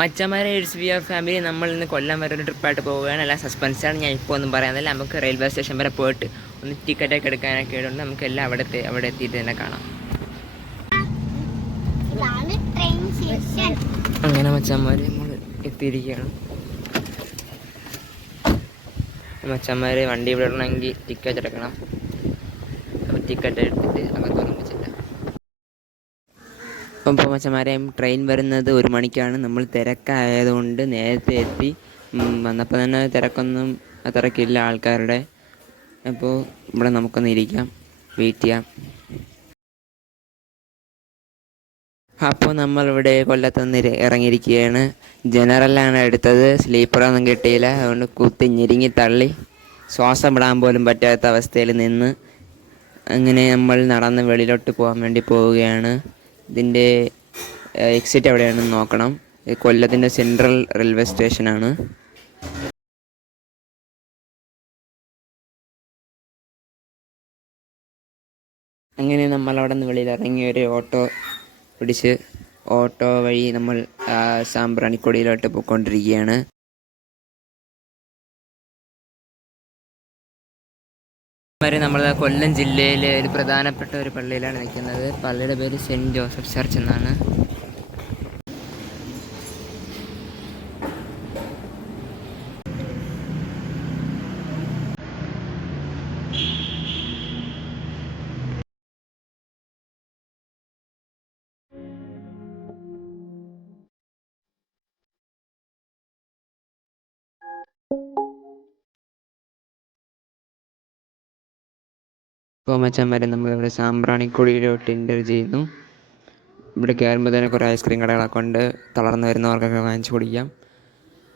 മച്ചന്മാരെ it's V R family. നമ്മൾ ഇന്ന് കൊല്ലം വരെ ഒരു ട്രിപ്പായിട്ട് പോവുകയാണ്. എല്ലാം സസ്പെൻസാണ്, ഞാൻ ഇപ്പോൾ ഒന്നും പറയാനില്ല. നമുക്ക് റെയിൽവേ സ്റ്റേഷൻ വരെ പോയിട്ട് ഒന്ന് ടിക്കറ്റൊക്കെ എടുക്കാനൊക്കെ ഉണ്ട്. നമുക്കെല്ലാം അവിടെ എത്തിയിട്ട് തന്നെ കാണാം. അങ്ങനെ മച്ചന്മാർ നമ്മൾ എത്തിയിരിക്കുകയാണ്. മച്ചന്മാർ വണ്ടി ഇവിടെ ഇടണമെങ്കിൽ ടിക്കറ്റ് എടുക്കണം. അപ്പോൾ ടിക്കറ്റ് എടുത്തിട്ട് അകത്ത് ഓർമ്മിച്ചില്ല. ഇപ്പോൾ മച്ചന്മാരെ ട്രെയിൻ വരുന്നത് 1 മണിക്കാണ്. നമ്മൾ തിരക്കായതുകൊണ്ട് നേരത്തെ എത്തി. വന്നപ്പോൾ തന്നെ തിരക്കൊന്നും അത്രയ്ക്കില്ല ആൾക്കാരുടെ. അപ്പോൾ ഇവിടെ നമുക്കൊന്ന് ഇരിക്കാം, വെയിറ്റ് ചെയ്യാം. അപ്പോൾ നമ്മളിവിടെ കൊല്ലത്തുനിന്ന് ഇറങ്ങിയിരിക്കുകയാണ്. ജനറലാണ് എടുത്തത്, സ്ലീപ്പറൊന്നും കിട്ടിയില്ല. അതുകൊണ്ട് കുത്തിഞ്ഞിരിങ്ങി തള്ളി ശ്വാസം വിടാൻ പോലും പറ്റാത്ത അവസ്ഥയിൽ നിന്ന് അങ്ങനെ നമ്മൾ നടന്ന് വെളിയിലോട്ട് പോകാൻ വേണ്ടി പോവുകയാണ്. ഇതിൻ്റെ എക്സിറ്റ് എവിടെയാണെന്ന് നോക്കണം. കൊല്ലത്തിൻ്റെ സെൻട്രൽ റെയിൽവേ സ്റ്റേഷനാണ്. അങ്ങനെ നമ്മൾ അവിടെ നിന്ന് വെളിയിൽ ഇറങ്ങി ഒരു ഓട്ടോ പിടിച്ച് ഓട്ടോ വഴി നമ്മൾ സാമ്പ്രാണിക്കൊടിയിലോട്ട് പോയിക്കൊണ്ടിരിക്കുകയാണ്. നമ്മൾ കൊല്ലം ജില്ലയിലെ ഒരു പ്രധാനപ്പെട്ട ഒരു പള്ളിയിലാണ് നിൽക്കുന്നത്. പള്ളിയുടെ പേര് സെൻറ്റ് ജോസഫ് ചർച്ച് എന്നാണ്. ഇപ്പോൾ മച്ചന്മാരെ നമ്മളിവിടെ സാമ്പ്രാണിക്കൊടിയിലോട്ട് എൻ്റർ ചെയ്യുന്നു. ഇവിടെ കയറുമ്പോൾ തന്നെ കുറേ ഐസ്ക്രീം കടകളൊക്കെ ഉണ്ട്. തളർന്നു വരുന്നവർക്കൊക്കെ വാങ്ങിച്ചു കുടിക്കാം.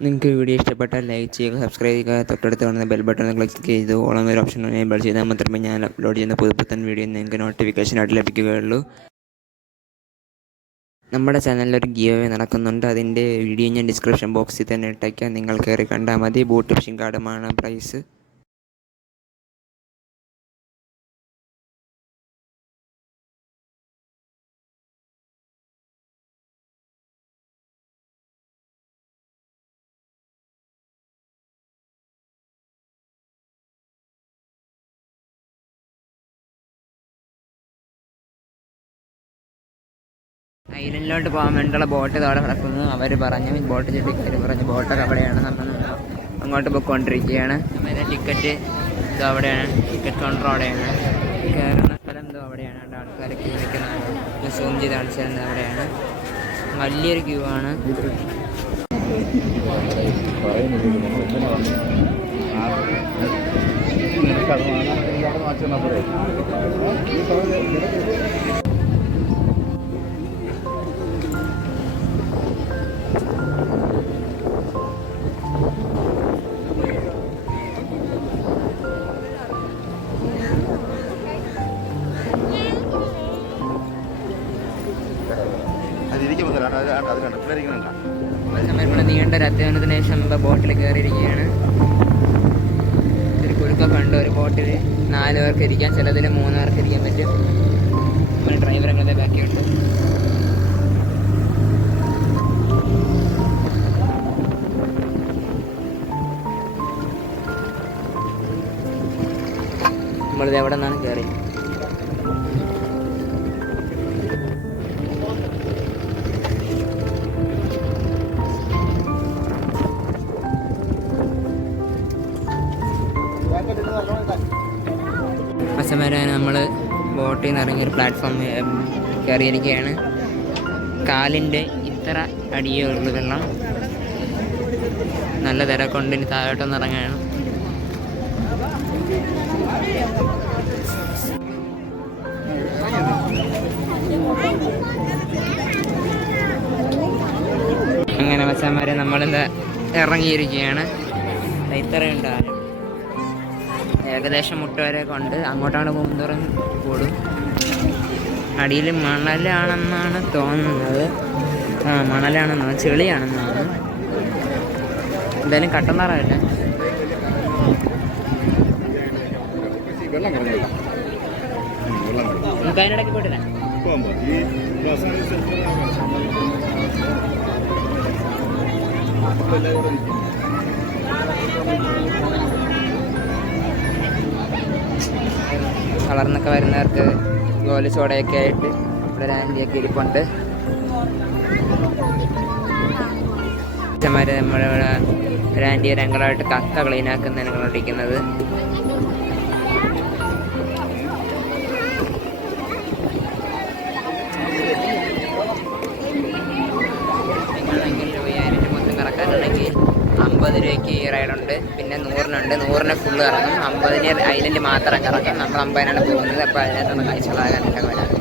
നിങ്ങൾക്ക് വീഡിയോ ഇഷ്ടപ്പെട്ടാൽ ലൈക്ക് ചെയ്യുക, സബ്സ്ക്രൈബ് ചെയ്യുക, തൊട്ടടുത്ത് കാണുന്ന ബെൽ ബട്ടൺ ക്ലിക്ക് ചെയ്ത് ഓളം ഒരു ഓപ്ഷൻ എനേബിൾ ചെയ്താൽ മാത്രമേ ഞാൻ അപ്ലോഡ് ചെയ്യുന്ന പുതുപുത്തൻ വീഡിയോ നിങ്ങൾക്ക് നോട്ടിഫിക്കേഷനായിട്ട് ലഭിക്കുകയുള്ളൂ. നമ്മുടെ ചാനലിലൊരു ഗീവ് അവേ നടക്കുന്നുണ്ട്. അതിൻ്റെ വീഡിയോ ഞാൻ ഡിസ്ക്രിപ്ഷൻ ബോക്സിൽ തന്നെ ഇട്ടേക്കാം. നിങ്ങൾ കയറി കണ്ടാൽ മതി. ബൂട്ട് ഫിഷിംഗ് കാർഡുമാണ് പ്രൈസ്. ഐലൻഡിലോട്ട് പോകാൻ വേണ്ടിയുള്ള ബോട്ട് അവിടെ കിടക്കുന്നു. അവർ പറഞ്ഞു ബോട്ട് ചെട്ടിക്കാർ പറഞ്ഞു ബോട്ടൊക്കെ അവിടെയാണ്. നമ്മൾ അങ്ങോട്ട് പോയിക്കൊണ്ടിരിക്കുകയാണ്. നമ്മുടെ ടിക്കറ്റ് ഇതോ അവിടെയാണ്, ടിക്കറ്റ് കൗണ്ടർ അവിടെയാണ്. കയറുന്ന സ്ഥലം ഇതോ അവിടെയാണ്. ആൾക്കാർ ക്യൂ നിൽക്കുന്നതാണ്. സൂം ചെയ്ത് കാണിച്ചിരുന്നത് അവിടെയാണ്. വലിയൊരു ക്യൂ ആണ്. നീണ്ട ഒരു അധ്വാനത്തിന് ശേഷം ബോട്ടിൽ കയറിയിരിക്കുകയാണ്. ഒരു കുലുക്കൊക്കെ ഉണ്ട്. ഒരു ബോട്ടിൽ 4 പേർക്ക് ഇരിക്കാം, ചിലതിൽ 3 പേർക്ക് ഇരിക്കാൻ പറ്റും. നമ്മൾ ഡ്രൈവർ അങ്ങനത്തെ ബാക്കിയുണ്ട്. നമ്മളിത് എവിടെ നിന്നാണ് കയറി. മച്ചന്മാരെ നമ്മൾ ബോട്ടിൽ നിന്ന് ഇറങ്ങി ഒരു പ്ലാറ്റ്ഫോം കയറിയിരിക്കുകയാണ്. കാലിൻ്റെ ഇത്ര അടിയേ ഉള്ളു വെള്ളം. നല്ല തിരക്കൊണ്ട് ഇനി താഴോട്ടൊന്ന് ഇറങ്ങുകയാണ്. അങ്ങനെ മച്ചന്മാരെ നമ്മളിന്ന് ഇറങ്ങിയിരിക്കുകയാണ്. ഇത്രയുണ്ട് ആരും. ഏകദേശം മുട്ട വരെയൊക്കെ ഉണ്ട്. അങ്ങോട്ടാണ് പോകുന്നതോറും കൂടും. അടിയിൽ മണലാണെന്നാണ് തോന്നുന്നത്. മണലാണെന്നോ ചെളിയാണെന്നാണ്. എന്തായാലും കട്ടന്നാറായില്ലേ. നമുക്ക് അതിനിടയ്ക്ക് പോയിട്ടില്ല. കളർന്നൊക്കെ വരുന്നവർക്ക് ഗോലി സോഡയൊക്കെ ആയിട്ട് ഇവിടെ ഒരു ആൻറ്റിയൊക്കെ ഇരിപ്പുണ്ട്. അച്ഛന്മാർ നമ്മളിവിടെ ഒരു ആൻറ്റി രംഗളായിട്ട് കക്ക ക്ലീനാക്കുന്നതാണ് കൊണ്ടിരിക്കുന്നത്. കറക്കാനാണെങ്കിൽ 50 രൂപയ്ക്ക് ഈ റൈഡുണ്ട്. പിന്നെ 100-നുണ്ട്. 100-ന് ഫുള്ള് കറങ്ങും. 50-ന് ഐലൻഡ് മാത്രം കറങ്ങും. നമ്മൾ 50-നാണ് പോകുന്നത്. അപ്പോൾ അതിനകത്തൊന്ന് കാഴ്ചകളാകാൻ വരാം.